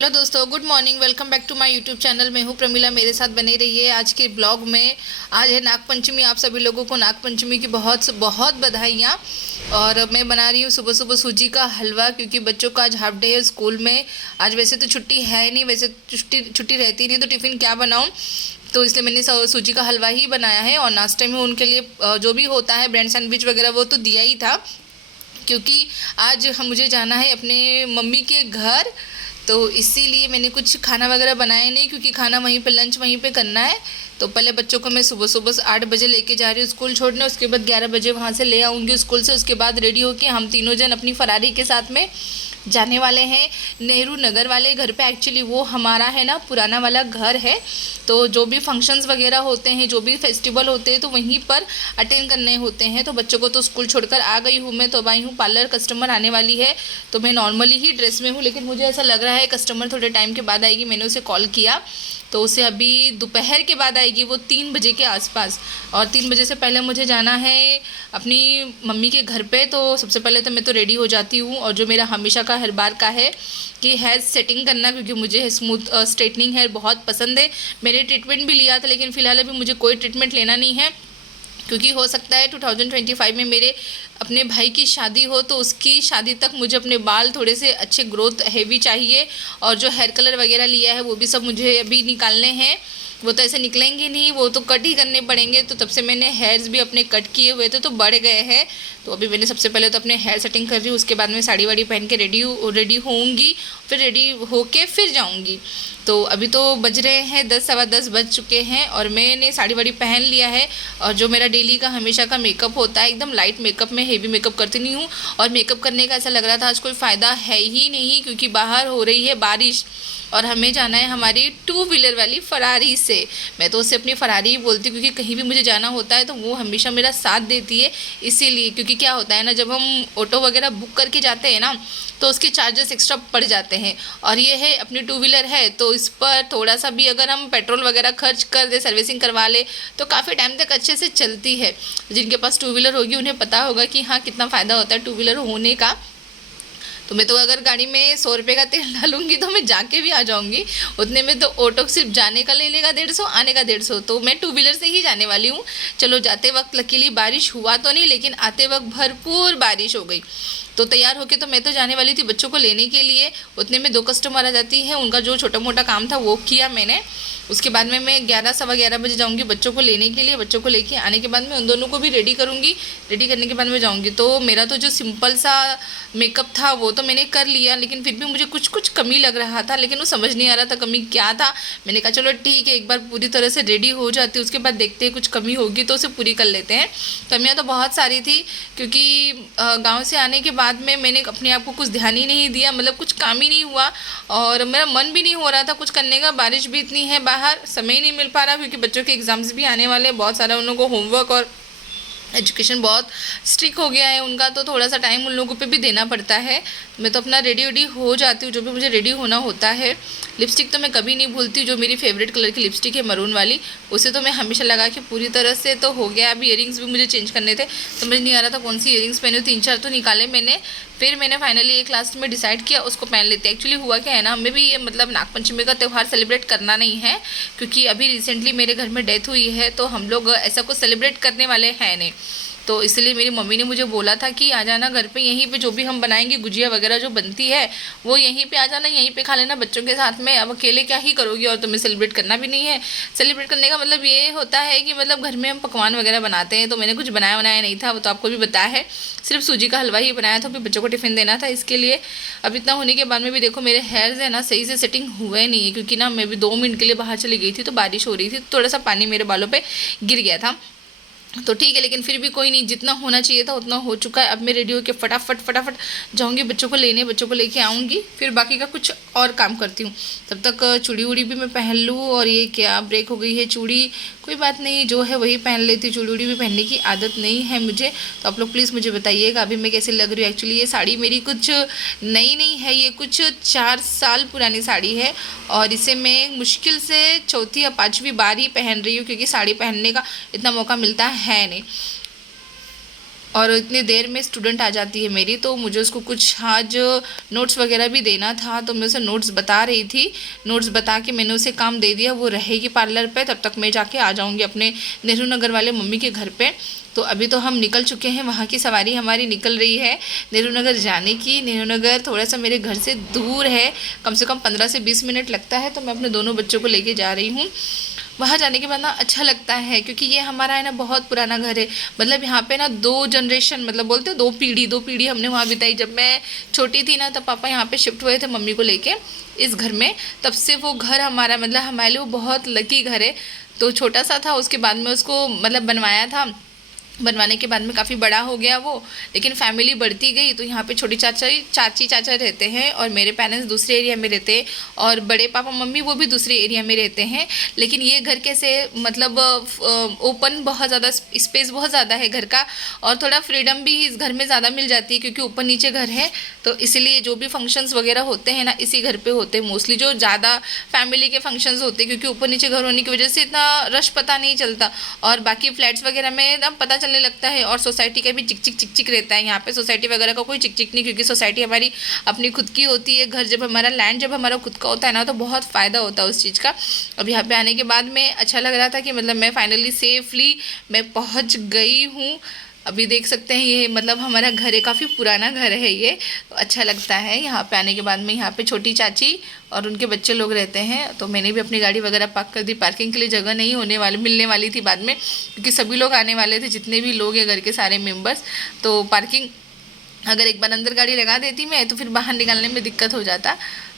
Hello दोस्तों, good morning. Welcome back to my YouTube channel. मैं हूँ प्रमिला, मेरे साथ बने रहिए आज के ब्लॉग में। आज है नागपंचमी। आप सभी लोगों को नागपंचमी की बहुत बहुत बधाइयाँ। और मैं बना रही हूँ सुबह सुबह सूजी का हलवा, क्योंकि बच्चों का आज हाफ डे है स्कूल में। आज वैसे तो छुट्टी है नहीं, वैसे छुट्टी छुट्टी रहती नहीं, तो टिफ़िन क्या बनाऊँ, तो इसलिए मैंने सूजी का हलवा ही बनाया है। और नाश्ते में उनके लिए जो भी होता है ब्रेड सैंडविच वगैरह वो तो दिया ही था, क्योंकि आज मुझे जाना है अपने मम्मी के घर, तो इसीलिए मैंने कुछ खाना वगैरह बनाया नहीं, क्योंकि खाना वहीं पे लंच वहीं पे करना है। तो पहले बच्चों को मैं सुबह सुबह 8 बजे लेके जा रही हूँ स्कूल छोड़ने, उसके बाद 11 बजे वहाँ से ले आऊँगी स्कूल से। उसके बाद रेडी होके हम तीनों जन अपनी फरारी के साथ में जाने वाले हैं नेहरू नगर वाले घर पे। एक्चुअली वो हमारा है ना पुराना वाला घर है, तो जो भी फंक्शंस वगैरह होते हैं, जो भी फेस्टिवल होते हैं, तो वहीं पर अटेंड करने होते हैं। तो बच्चों को तो स्कूल छोड़कर आ गई हूँ मैं, तो अब आई हूँ पार्लर। कस्टमर आने वाली है, तो मैं नॉर्मली ही ड्रेस में हूँ, लेकिन मुझे ऐसा लग रहा है कस्टमर थोड़े टाइम के बाद आएगी। मैंने उसे कॉल किया, तो उसे अभी दोपहर के बाद आएगी, वो 3 बजे के आसपास। और 3 बजे से पहले मुझे जाना है अपनी मम्मी के घर पे। तो सबसे पहले तो मैं तो रेडी हो जाती हूँ, और जो मेरा हमेशा का हर बार का है कि हेयर सेटिंग करना, क्योंकि मुझे स्मूथ स्ट्रेटनिंग हेयर बहुत पसंद है। मैंने ट्रीटमेंट भी लिया था, लेकिन फ़िलहाल अभी मुझे कोई ट्रीटमेंट लेना नहीं है, क्योंकि हो सकता है 2025 में मेरे अपने भाई की शादी हो, तो उसकी शादी तक मुझे अपने बाल थोड़े से अच्छे ग्रोथ हैवी चाहिए। और जो हेयर कलर वगैरह लिया है वो भी सब मुझे अभी निकालने हैं। वो तो ऐसे निकलेंगे नहीं, वो तो कट ही करने पड़ेंगे। तो तब से मैंने हेयर्स भी अपने कट किए हुए थे, तो बढ़ गए हैं। तो अभी मैंने सबसे पहले तो अपने हेयर सेटिंग कर रही हूँ, उसके बाद में साड़ी वाड़ी पहन के रेडी होऊंगी, फिर रेडी होके फिर जाऊँगी। तो अभी तो बज रहे हैं 10 सवा 10 बज चुके हैं, और मैंने साड़ी वाड़ी पहन लिया है। और जो मेरा डेली का हमेशा का मेकअप होता है, एकदम लाइट मेकअप में, हेवी मेकअप करती नहीं हूँ। और मेकअप करने का ऐसा लग रहा था आज कोई फ़ायदा है ही नहीं, क्योंकि बाहर हो रही है बारिश, और हमें जाना है हमारी 2 व्हीलर वाली फरारी से। मैं तो उससे अपनी फरारी ही बोलती हूँ, क्योंकि कहीं भी मुझे जाना होता है तो वो हमेशा मेरा साथ देती है। इसीलिए, क्योंकि क्या होता है ना, जब हम ऑटो वगैरह बुक करके जाते हैं ना, तो उसके चार्जेस एक्स्ट्रा पड़ जाते हैं। और ये है अपनी 2 व्हीलर है, तो इस पर थोड़ा सा भी अगर हम पेट्रोल वगैरह खर्च कर दे, सर्विसिंग करवा ले, तो काफ़ी टाइम तक अच्छे से चलती है। जिनके पास 2 व्हीलर होगी उन्हें पता होगा कि हाँ कितना फ़ायदा होता है 2 व्हीलर होने का। तो मैं तो अगर गाड़ी में 100 रुपये का तेल डालूंगी तो मैं जाके भी आ जाऊंगी। उतने में तो ऑटो सिर्फ जाने का ले लेगा 150, आने का 150। तो मैं 2 व्हीलर से ही जाने वाली हूँ। चलो, जाते वक्त लकीली बारिश हुआ तो नहीं, लेकिन आते वक्त भरपूर बारिश हो गई। तो तैयार होके तो मैं तो जाने वाली थी बच्चों को लेने के लिए। उतने में 2 कस्टमर आ जाती है, उनका जो छोटा मोटा काम था वो किया मैंने। उसके बाद में मैं 11 सवा 11 बजे जाऊंगी बच्चों को लेने के लिए। बच्चों को लेके आने के बाद में उन दोनों को भी रेडी करूंगी। रेडी करने के बाद में जाऊंगी। तो मेरा तो जो सिंपल सा मेकअप था वो तो मैंने कर लिया, लेकिन फिर भी मुझे कुछ कुछ कमी लग रहा था, लेकिन वो समझ नहीं आ रहा था कमी क्या था। मैंने कहा चलो ठीक है, एक बार पूरी तरह से रेडी हो जाती है, उसके बाद देखते हैं कुछ कमी होगी तो उसे पूरी कर लेते हैं। कमियाँ तो बहुत सारी थी, क्योंकि गाँव से आने के बाद में मैंने अपने आप को कुछ ध्यान ही नहीं दिया, मतलब कुछ काम ही नहीं हुआ, और मेरा मन भी नहीं हो रहा था कुछ करने का। बारिश भी इतनी है बाहर, समय ही नहीं मिल पा रहा, क्योंकि बच्चों के एग्ज़ाम्स भी आने वाले हैं, बहुत सारा उन लोगों को होमवर्क और एजुकेशन बहुत स्ट्रिक्ट हो गया है उनका, तो थोड़ा सा टाइम उन लोगों पे भी देना पड़ता है। मैं तो अपना रेडी हो जाती हूँ, जो भी मुझे रेडी होना होता है। लिपस्टिक तो मैं कभी नहीं भूलती, जो मेरी फेवरेट कलर की लिपस्टिक है मरून वाली, उसे तो मैं हमेशा लगा के पूरी तरह से तो हो गया। अभी इयरिंग्स भी मुझे चेंज करने थे, समझ नहीं आ रहा था कौन सी इयरिंग्स पहने। 3-4 तो निकाले मैंने, फिर मैंने फाइनली एक लास्ट में डिसाइड किया उसको पहन लेते। एक्चुअली हुआ क्या है ना, हमें भी ये मतलब नागपंचमी का त्यौहार सेलिब्रेट करना नहीं है, क्योंकि अभी रिसेंटली मेरे घर में डेथ हुई है, तो हम लोग ऐसा कुछ सेलिब्रेट करने वाले हैं नहीं। तो इसलिए मेरी मम्मी ने मुझे बोला था कि आ जाना घर पे, यहीं पे जो भी हम बनाएंगे, गुजिया वगैरह जो बनती है वो यहीं पे आ जाना, यहीं पे खा लेना बच्चों के साथ में। अब अकेले क्या ही करोगी, और तुम्हें सेलिब्रेट करना भी नहीं है। सेलिब्रेट करने का मतलब ये होता है कि मतलब घर में हम पकवान वगैरह बनाते हैं, तो मैंने कुछ बनाया बनाया नहीं था, वो तो आपको भी बताया है। सिर्फ सूजी का हलवा ही बनाया था, फिर बच्चों को टिफ़िन देना था इसके लिए। अब इतना होने के बाद में भी देखो मेरे हेयर्स है ना सही से सेटिंग हुए नहीं है, क्योंकि ना मैं भी 2 मिनट के लिए बाहर चली गई थी, तो बारिश हो रही थी, तो थोड़ा सा पानी मेरे बालों पर गिर गया था। तो ठीक है, लेकिन फिर भी कोई नहीं, जितना होना चाहिए था उतना हो चुका है। अब मैं रेडी होकर फटाफट फटाफट जाऊंगी बच्चों को लेने, बच्चों को लेके आऊँगी, फिर बाकी का कुछ और काम करती हूँ। तब तक चूड़ी उड़ी भी मैं पहन लूँ। और ये क्या ब्रेक हो गई है चूड़ी, कोई बात नहीं, जो है वही पहन लेती हूँ। चूड़ी उड़ी भी पहनने की आदत नहीं है मुझे। तो आप लोग प्लीज़ मुझे बताइएगा अभी मैं कैसी लग रही हूँ। एक्चुअली ये साड़ी मेरी कुछ नई नहीं है, ये कुछ 4 साल पुरानी साड़ी है, और इसे मैं मुश्किल से 4थी या 5वीं बार ही पहन रही हूँ, क्योंकि साड़ी पहनने का इतना मौका मिलता है नहीं। और इतनी देर में स्टूडेंट आ जाती है मेरी, तो मुझे उसको कुछ आज नोट्स वगैरह भी देना था, तो मैं उसे नोट्स बता रही थी। नोट्स बता के मैंने उसे काम दे दिया, वो रहेगी पार्लर पे, तब तक मैं जाके आ जाऊँगी अपने नेहरू नगर वाले मम्मी के घर पे। तो अभी तो हम निकल चुके हैं, वहाँ की सवारी हमारी निकल रही है नेहरू नगर जाने की। नेहरू नगर थोड़ा सा मेरे घर से दूर है, कम से कम 15 से 20 मिनट लगता है, तो मैं अपने दोनों बच्चों को लेके जा रही हूँ। वहाँ जाने के बाद ना अच्छा लगता है, क्योंकि ये हमारा है ना बहुत पुराना घर है। मतलब यहाँ पे ना 2 जनरेशन, मतलब बोलते हैं 2 पीढ़ी हमने वहाँ बिताई। जब मैं छोटी थी ना, तब पापा यहाँ पे शिफ्ट हुए थे मम्मी को लेके इस घर में, तब से वो घर हमारा, मतलब हमारे लिए वो बहुत लकी घर है। तो छोटा सा था, उसके बाद में उसको मतलब बनवाया था, बनवाने के बाद में काफ़ी बड़ा हो गया वो। लेकिन फैमिली बढ़ती गई, तो यहाँ पे छोटी चाची चाचा रहते हैं, और मेरे पेरेंट्स दूसरे एरिया में रहते हैं, और बड़े पापा मम्मी वो भी दूसरे एरिया में रहते हैं। लेकिन ये घर कैसे, मतलब ओपन, बहुत ज़्यादा स्पेस बहुत ज़्यादा है घर का, और थोड़ा फ्रीडम भी इस घर में ज़्यादा मिल जाती है, क्योंकि ऊपर नीचे घर है। तो इसलिए जो भी फंक्शंस वगैरह होते हैं ना, इसी घर पे होते हैं मोस्टली, जो ज़्यादा फैमिली के फंक्शंस होते हैं, क्योंकि ऊपर नीचे घर होने की वजह से इतना रश पता नहीं चलता। और बाकी फ्लैट्स वगैरह में ना पता चलने लगता है, और सोसाइटी का भी चिक चिक रहता है। यहाँ पे सोसाइटी वगैरह का कोई चिक चिक नहीं, क्योंकि सोसाइटी हमारी अपनी खुद की होती है। घर जब हमारा, लैंड जब हमारा खुद का होता है ना, तो बहुत फ़ायदा होता है उस चीज़ का। अब यहाँ पे आने के बाद में अच्छा लग रहा था कि मतलब मैं फाइनली सेफली मैं पहुँच गई हूँ। अभी देख सकते हैं ये, मतलब हमारा घर है, काफ़ी पुराना घर है ये, तो अच्छा लगता है यहाँ पे आने के बाद में। यहाँ पे छोटी चाची और उनके बच्चे लोग रहते हैं, तो मैंने भी अपनी गाड़ी वगैरह पार्क कर दी। पार्किंग के लिए जगह नहीं मिलने वाली थी बाद में, क्योंकि सभी लोग आने वाले थे, जितने भी लोग हैं घर के सारे मेम्बर्स। तो पार्किंग अगर एक बार अंदर गाड़ी लगा देती मैं, तो फिर बाहर निकालने में दिक्कत हो जाता।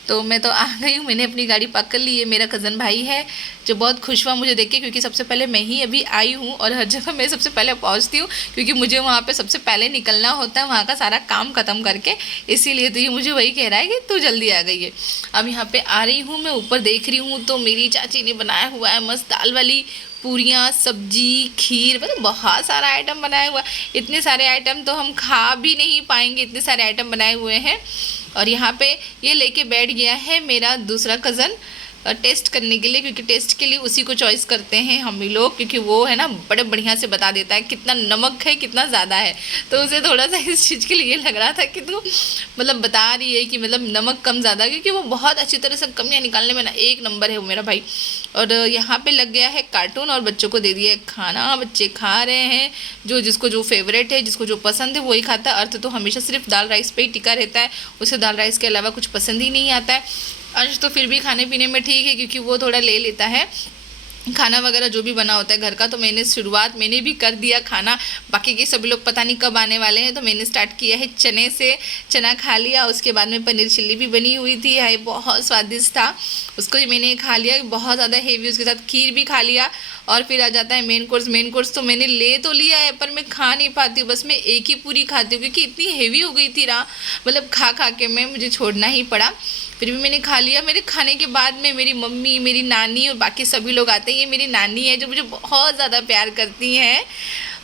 तो मैं तो आ गई हूँ, मैंने अपनी गाड़ी पार्क कर ली है। मेरा कज़न भाई है जो बहुत खुश हुआ मुझे देख के, क्योंकि सबसे पहले मैं ही अभी आई हूँ, और हर जगह मैं सबसे पहले पहुँचती हूँ, क्योंकि मुझे वहाँ पे सबसे पहले निकलना होता है, वहाँ का सारा काम ख़त्म करके। इसीलिए तो ये मुझे वही कह रहा है कि तू जल्दी आ गई है। अब यहाँ पे आ रही हूँ, मैं ऊपर देख रही हूँ, तो मेरी चाची ने बनाया हुआ है मस्त दाल वाली पूरियाँ, सब्जी, खीर, मतलब बहुत सारा आइटम बनाया हुआ। इतने सारे आइटम तो हम खा भी नहीं पाएंगे, इतने सारे आइटम बनाए हुए हैं। और यहाँ पे ये लेके बैठ गया है मेरा दूसरा कज़न टेस्ट करने के लिए, क्योंकि टेस्ट के लिए उसी को चॉइस करते हैं हम ही लोग, क्योंकि वो है ना बड़े बढ़िया से बता देता है कितना नमक है, कितना ज़्यादा है। तो उसे थोड़ा सा इस चीज़ के लिए लग रहा था कि तू मतलब बता रही है कि मतलब नमक कम ज़्यादा, क्योंकि वो बहुत अच्छी तरह से कमियाँ निकालने में ना एक नंबर है वो मेरा भाई। और यहाँ पे लग गया है कार्टून, और बच्चों को दे दिया है खाना। बच्चे खा रहे हैं, जो जिसको जो फेवरेट है, जिसको जो पसंद है वही खाता है। अर्थ तो हमेशा सिर्फ दाल राइस पे ही टिका रहता है, उसे दाल राइस के अलावा कुछ पसंद ही नहीं आता है। अंश तो फिर भी खाने पीने में ठीक है, क्योंकि वो थोड़ा ले लेता है खाना वगैरह जो भी बना होता है घर का। तो मैंने भी कर दिया खाना। बाकी के सभी लोग पता नहीं कब आने वाले हैं, तो मैंने स्टार्ट किया है चने से, चना खा लिया। उसके बाद में पनीर चिल्ली भी बनी हुई थी, हाय बहुत स्वादिष्ट था, उसको भी मैंने खा लिया, बहुत ज़्यादा हेवी। उसके साथ खीर भी खा लिया। और फिर आ जाता है मेन कोर्स तो मैंने ले तो लिया है, पर मैं खा नहीं पाती हूँ, बस मैं एक ही पूरी खाती हूँ, क्योंकि इतनी हेवी हो गई थी ना, मतलब खा खा के मुझे छोड़ना ही पड़ा। फिर भी मैंने खा लिया। मेरे खाने के बाद में मेरी मम्मी, मेरी नानी और बाकी सभी लोग आते हैं। ये मेरी नानी है जो मुझे बहुत ज़्यादा प्यार करती हैं,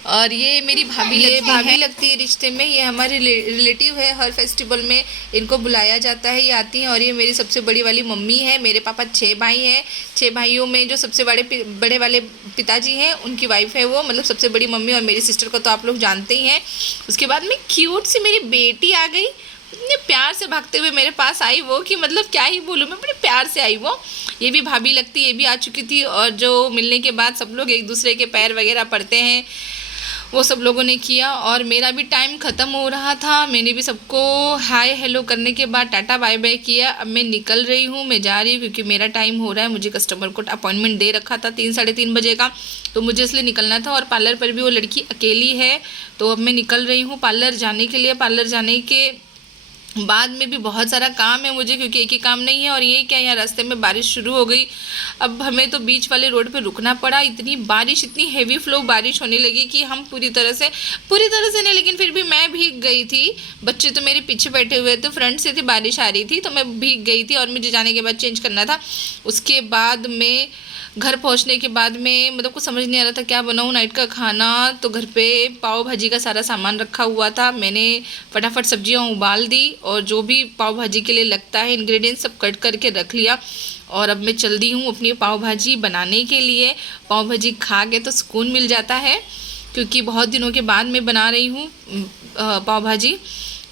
और ये मेरी भाभी लगती है रिश्ते में। ये हमारे रिलेटिव है, हर फेस्टिवल में इनको बुलाया जाता है, ये आती हैं। और ये मेरी सबसे बड़ी वाली मम्मी है। मेरे पापा 6 भाई हैं, 6 भाइयों में जो सबसे बड़े वाले पिताजी हैं, उनकी वाइफ है वो, मतलब सबसे बड़ी मम्मी। और मेरी सिस्टर को तो आप लोग जानते ही हैं। उसके बाद में क्यूट सी मेरी बेटी आ गई, इतने प्यार से भागते हुए मेरे पास आई वो, कि मतलब क्या ही बोलूँ मैं, बड़े प्यार से आई वो। ये भी भाभी लगती है, ये भी आ चुकी थी। और जो मिलने के बाद सब लोग एक दूसरे के पैर वगैरह पड़ते हैं, वो सब लोगों ने किया। और मेरा भी टाइम ख़त्म हो रहा था, मैंने भी सबको हाय हेलो करने के बाद टाटा बाय बाय किया। अब मैं निकल रही हूँ, मैं जा रही हूँ, क्योंकि मेरा टाइम हो रहा है। मुझे कस्टमर को अपॉइंटमेंट दे रखा था 3 साढ़े 3 बजे का, तो मुझे इसलिए निकलना था। और पार्लर पर भी वो लड़की अकेली है, तो अब मैं निकल रही हूँ पार्लर जाने के लिए। पार्लर जाने के बाद में भी बहुत सारा काम है मुझे, क्योंकि एक ही काम नहीं है। और ये क्या, यहाँ रास्ते में बारिश शुरू हो गई। अब हमें तो बीच वाले रोड पे रुकना पड़ा। इतनी बारिश, इतनी हेवी फ्लो बारिश होने लगी कि हम पूरी तरह से नहीं, लेकिन फिर भी मैं भीग गई थी। बच्चे तो मेरे पीछे बैठे हुए थे, फ्रंट से थी, बारिश आ रही थी, तो मैं भीग गई थी। और मुझे जाने के बाद चेंज करना था। उसके बाद में घर पहुंचने के बाद में मतलब कुछ समझ नहीं आ रहा था क्या बनाऊँ नाइट का खाना। तो घर पे पाव भाजी का सारा सामान रखा हुआ था, मैंने फटाफट सब्जियां उबाल दी, और जो भी पाव भाजी के लिए लगता है इंग्रेडिएंट्स सब कट करके रख लिया। और अब मैं चल दी हूँ अपनी पाव भाजी बनाने के लिए। पाव भाजी खा के तो सुकून मिल जाता है। क्योंकि बहुत दिनों के बाद मैं बना रही हूँ पाव भाजी।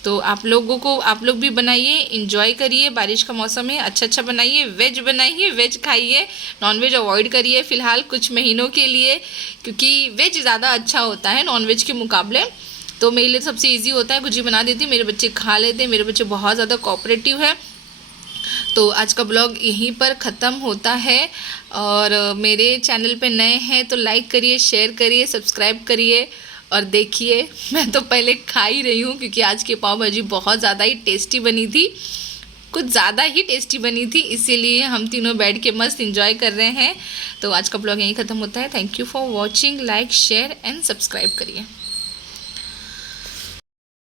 तो आप लोग भी बनाइए, इंजॉय करिए, बारिश का मौसम है, अच्छा बनाइए, वेज बनाइए, वेज खाइए, नॉनवेज अवॉइड करिए फ़िलहाल कुछ महीनों के लिए, क्योंकि वेज ज़्यादा अच्छा होता है नॉनवेज के मुकाबले। तो मेरे लिए सबसे इजी होता है, कुछ ही बना देती, मेरे बच्चे खा लेते हैं, मेरे बच्चे बहुत ज़्यादा कोऑपरेटिव है। तो आज का ब्लॉग यहीं पर ख़त्म होता है। और मेरे चैनल पे नए हैं तो लाइक करिए, शेयर करिए, सब्सक्राइब करिए। और देखिए मैं तो पहले खा ही रही हूँ, क्योंकि आज की पाव भाजी बहुत ज़्यादा ही टेस्टी बनी थी, कुछ ज़्यादा ही टेस्टी बनी थी, इसीलिए हम तीनों बैठ के मस्त इंजॉय कर रहे हैं। तो आज का ब्लॉग यहीं ख़त्म होता है। Thank you for watching, like share and subscribe करिए।